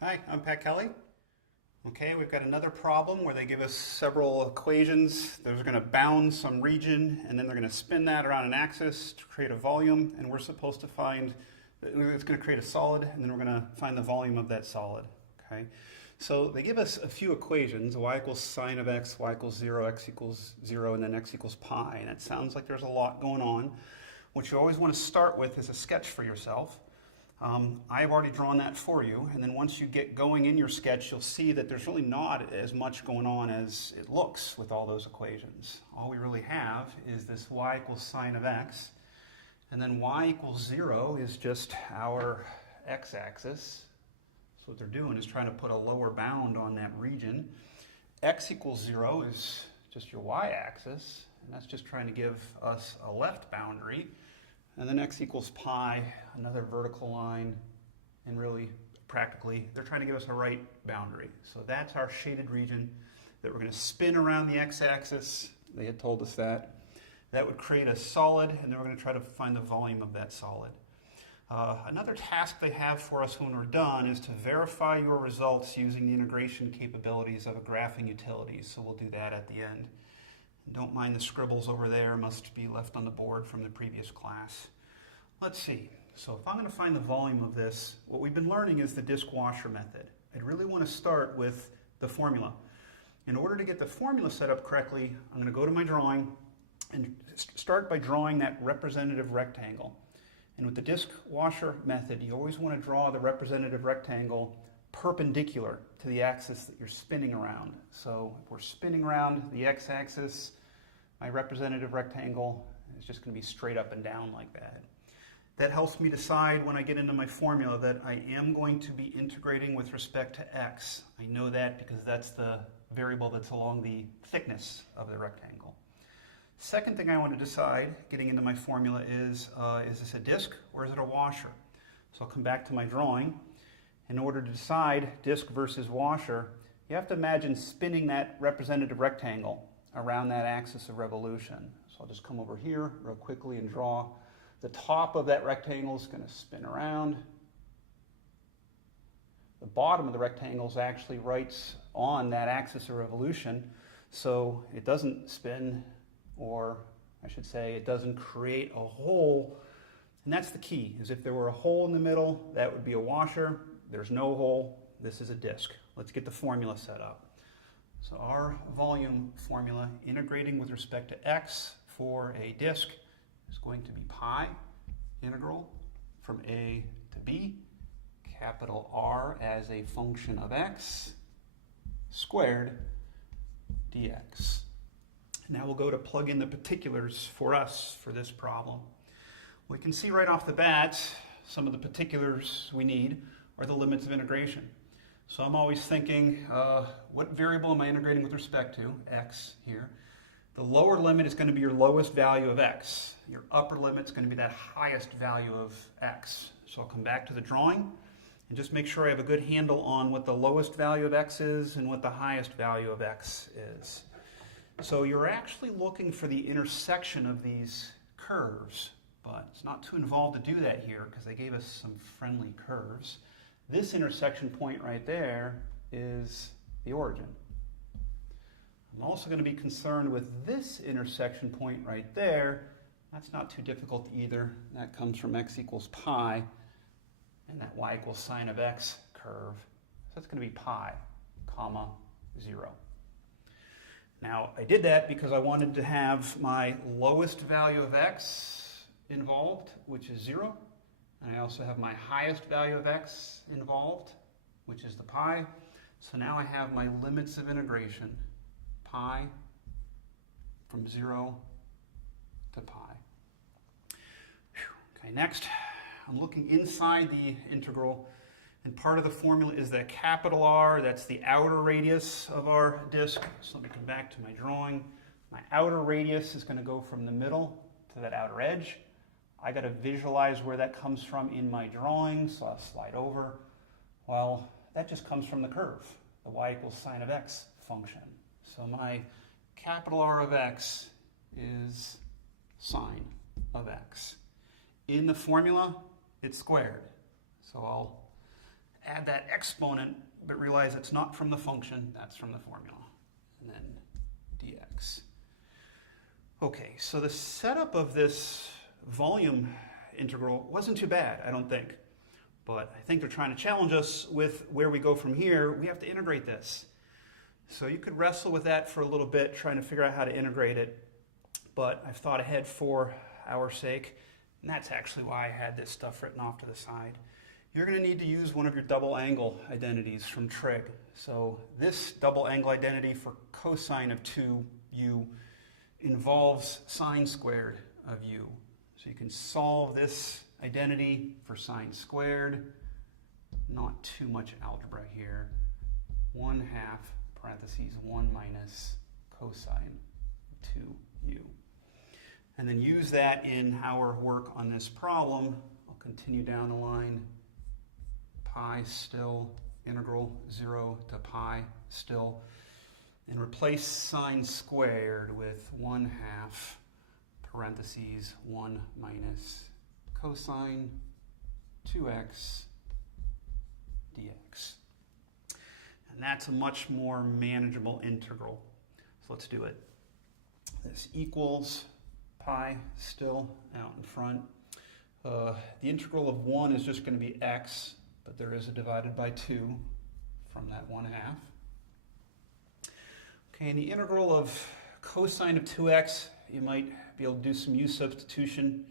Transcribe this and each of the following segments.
Hi, I'm Pat Kelly. Okay, we've got another problem where they give us several equations. They're going to bound some region, and then they're going to spin that around an axis to create a volume, and we're supposed to find, it's going to create a solid, and then we're going to find the volume of that solid. Okay, so they give us a few equations: y equals sine of x, y equals 0, x equals 0, and then x equals pi. And it sounds like there's a lot going on. What you always want to start with is a sketch for yourself. I've already drawn that for you, and then once you get going in your sketch, you'll see that there's really not as much going on as it looks with all those equations. All we really have is this y equals sine of x, and then y equals 0 is just our x-axis. So what they're doing is trying to put a lower bound on that region. X equals 0 is just your y-axis, and that's just trying to give us a left boundary. And then x equals pi, another vertical line, and really, practically, they're trying to give us a right boundary. So that's our shaded region that we're going to spin around the x-axis. They had told us that. That would create a solid, and then we're going to try to find the volume of that solid. Another task they have for us when we're done is to verify your results using the integration capabilities of a graphing utility. So we'll do that at the end. Don't mind the scribbles over there, must be left on the board from the previous class. Let's see. So if I'm going to find the volume of this, what we've been learning is the disk washer method. I'd really want to start with the formula. In order to get the formula set up correctly, I'm going to go to my drawing and start by drawing that representative rectangle. And with the disk washer method, you always want to draw the representative rectangle perpendicular to the axis that you're spinning around. So if we're spinning around the x-axis, my representative rectangle is just going to be straight up and down like that. That helps me decide when I get into my formula that I am going to be integrating with respect to x. I know that because that's the variable that's along the thickness of the rectangle. Second thing I want to decide, getting into my formula, is this a disk or is it a washer? So I'll come back to my drawing. In order to decide disk versus washer, you have to imagine spinning that representative rectangle around that axis of revolution. So I'll just come over here real quickly and draw. The top of that rectangle is going to spin around. The bottom of the rectangle is actually right on that axis of revolution, so it doesn't spin, or I should say it doesn't create a hole. And that's the key, is if there were a hole in the middle, that would be a washer. There's no hole. This is a disk. Let's get the formula set up. So our volume formula, integrating with respect to x for a disk, is going to be pi integral from a to b, capital R as a function of x, squared dx. Now we'll go to plug in the particulars for us for this problem. We can see right off the bat some of the particulars we need are the limits of integration. So I'm always thinking, what variable am I integrating with respect to? X here. The lower limit is going to be your lowest value of x. Your upper limit is going to be that highest value of x. So I'll come back to the drawing and just make sure I have a good handle on what the lowest value of x is and what the highest value of x is. So you're actually looking for the intersection of these curves, but it's not too involved to do that here because they gave us some friendly curves. This intersection point right there is the origin. I'm also going to be concerned with this intersection point right there. That's not too difficult either. That comes from x equals pi and that y equals sine of x curve. So that's going to be pi, comma, 0. Now, I did that because I wanted to have my lowest value of x involved, which is 0. And I also have my highest value of x involved, which is the pi. So now I have my limits of integration, pi from 0 to pi. Okay, next, I'm looking inside the integral, and part of the formula is that capital R, that's the outer radius of our disk. So let me come back to my drawing. My outer radius is going to go from the middle to that outer edge. I got to visualize where that comes from in my drawing, so I'll slide over. Well, that just comes from the curve, the y equals sine of x function. So my capital R of x is sine of x. In the formula, it's squared. So I'll add that exponent, but realize it's not from the function, that's from the formula. And then dx. Okay, so the setup of this volume integral wasn't too bad, I don't think. But I think they're trying to challenge us with where we go from here. We have to integrate this. So you could wrestle with that for a little bit, trying to figure out how to integrate it. But I've thought ahead for our sake, and that's actually why I had this stuff written off to the side. You're going to need to use one of your double angle identities from trig. So this double angle identity for cosine of 2u involves sine squared of u. So you can solve this identity for sine squared. Not too much algebra here. 1/2 parentheses 1 minus cosine of 2u. And then use that in our work on this problem. I'll continue down the line. Pi still, integral 0 to pi still. And replace sine squared with 1/2 parentheses 1 minus cosine 2x dx. And that's a much more manageable integral. So let's do it. This equals pi still out in front. The integral of 1 is just going to be x, but there is a divided by 2 from that 1/2. Okay, and the integral of cosine of 2x, you might be able to do some u substitution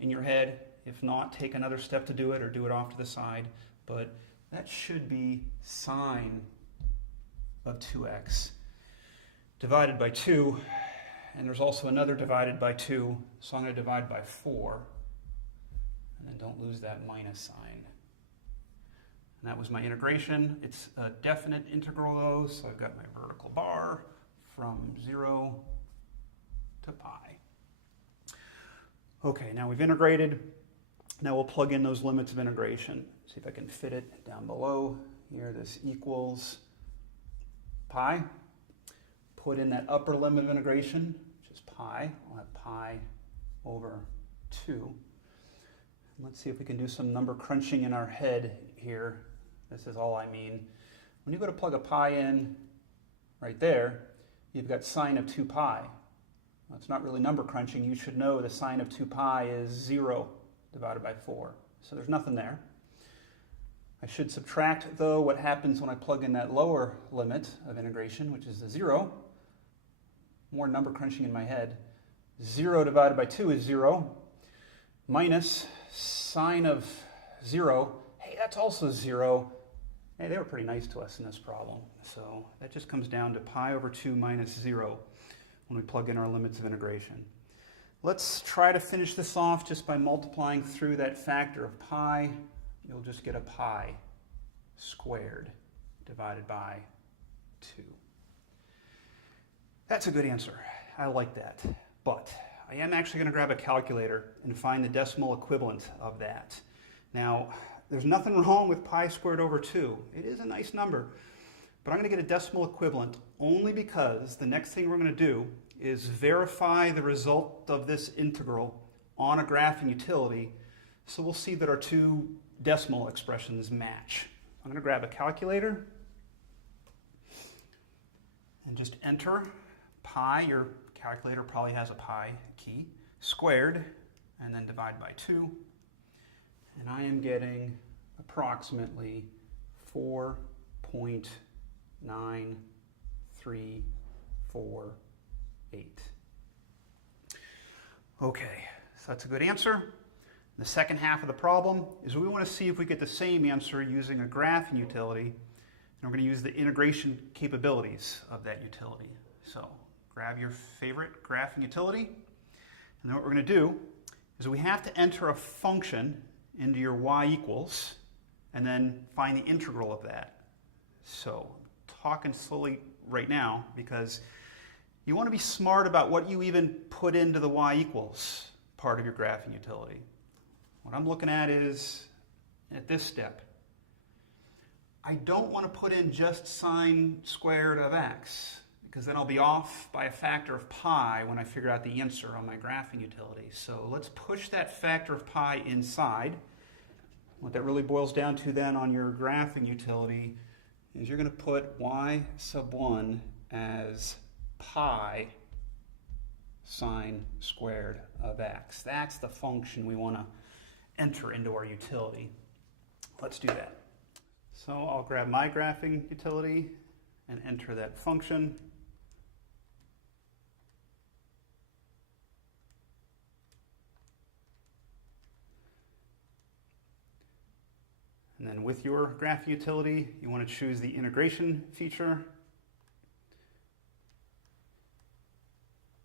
in your head. If not, take another step to do it or do it off to the side. But that should be sine of 2x divided by 2. And there's also another divided by 2, so I'm going to divide by 4. And then don't lose that minus sign. And that was my integration. It's a definite integral though, so I've got my vertical bar from 0 to pi. Okay, now we've integrated. Now we'll plug in those limits of integration. See if I can fit it down below. Here, this equals pi. Put in that upper limit of integration, which is pi. I'll have pi over 2. Let's see if we can do some number crunching in our head here. This is all I mean. When you go to plug a pi in right there, you've got sine of 2 pi. Well, it's not really number crunching. You should know the sine of 2 pi is 0 divided by 4. So there's nothing there. I should subtract, though, what happens when I plug in that lower limit of integration, which is the 0. More number crunching in my head. 0 divided by 2 is 0. Minus sine of 0. Hey, that's also 0. Hey, they were pretty nice to us in this problem. So that just comes down to pi over 2 minus 0 when we plug in our limits of integration. Let's try to finish this off just by multiplying through that factor of pi. You'll just get a pi squared divided by 2. That's a good answer. I like that. But I am actually going to grab a calculator and find the decimal equivalent of that. Now, there's nothing wrong with pi squared over 2. It is a nice number. But I'm going to get a decimal equivalent only because the next thing we're going to do is verify the result of this integral on a graphing utility. So we'll see that our two decimal expressions match. I'm going to grab a calculator and just enter pi. Your calculator probably has a pi key, squared, and then divide by 2. And I am getting approximately 4.9348. Okay, so that's a good answer. The second half of the problem is we want to see if we get the same answer using a graphing utility, and we're going to use the integration capabilities of that utility. So grab your favorite graphing utility, and then what we're going to do is we have to enter a function into your y equals, and then find the integral of that. So I'm talking slowly right now because you want to be smart about what you even put into the y equals part of your graphing utility. What I'm looking at is, at this step, I don't want to put in just sine squared of x, because then I'll be off by a factor of pi when I figure out the answer on my graphing utility. So let's push that factor of pi inside. What that really boils down to then on your graphing utility is you're going to put y sub 1 as pi sine squared of x. That's the function we want to enter into our utility. Let's do that. So I'll grab my graphing utility and enter that function. And then with your graph utility, you want to choose the integration feature,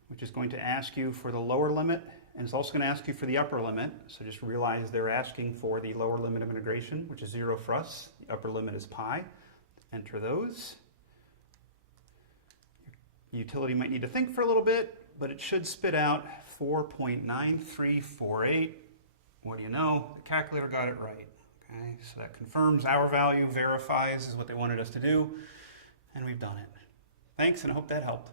which is going to ask you for the lower limit, and it's also going to ask you for the upper limit. So just realize they're asking for the lower limit of integration, which is 0 for us. The upper limit is pi. Enter those. Your utility might need to think for a little bit, but it should spit out 4.9348. What do you know? The calculator got it right. Okay, so that confirms our value, verifies is what they wanted us to do, and we've done it. Thanks, and I hope that helped.